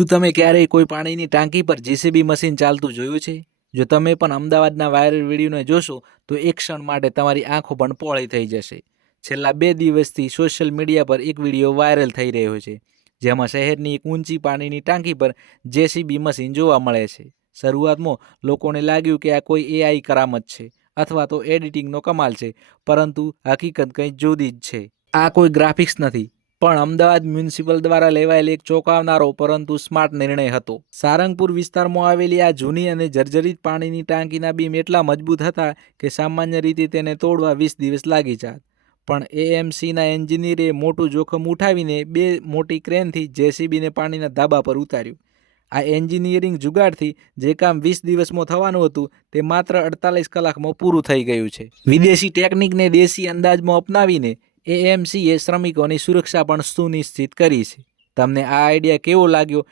શું તમે ક્યારેય કોઈ પાણીની ટાંકી પર જેસીબી મશીન ચાલતું જોયું છે? જો તમે પણ અમદાવાદના વાયરલ વિડીયોને જોશો તો એક ક્ષણ માટે તમારી આંખો પણ પહોળી થઈ જશે. છેલ્લા 2 દિવસથી સોશિયલ મીડિયા પર એક વિડીયો વાયરલ થઈ રહ્યો છે, જેમાં શહેરની એક ઊંચી પાણીની ટાંકી પર જેસીબી મશીન જોવા મળે છે. શરૂઆતમાં લોકોને લાગ્યું કે આ કોઈ એઆઈ કરામત છે અથવા તો એડિટિંગનો કમાલ છે, પરંતુ હકીકત કંઈ જુદી જ છે. આ કોઈ ગ્રાફિક્સ નથી, પણ અમદાવાદ મ્યુનિસિપલ દ્વારા લેવાયેલ એક ચોંકાવનારો પરંતુ સ્માર્ટ નિર્ણય હતો. સારંગપુર વિસ્તારમાં આવેલી આ જૂની અને જર્જરિત પાણીની ટાંકીના બીમ એટલા મજબૂત હતા કે સામાન્ય રીતે તેને તોડવા 20 દિવસ લાગી જાત. પણ એએમસીના એન્જિનિયરે મોટું જોખમ ઉઠાવીને 2 મોટી ક્રેનથી જેસીબીને પાણીના ધાબા પર ઉતાર્યું. આ એન્જિનિયરિંગ જુગાડથી જે કામ 20 દિવસમાં થવાનું હતું તે માત્ર 48 કલાકમાં પૂરું થઈ ગયું છે. વિદેશી ટેકનિકને દેશી અંદાજમાં અપનાવીને એએમસીએ શ્રમિકોની સુરક્ષા પણ સુનિશ્ચિત કરી છે. તમને આ આઈડિયા કેવો લાગ્યો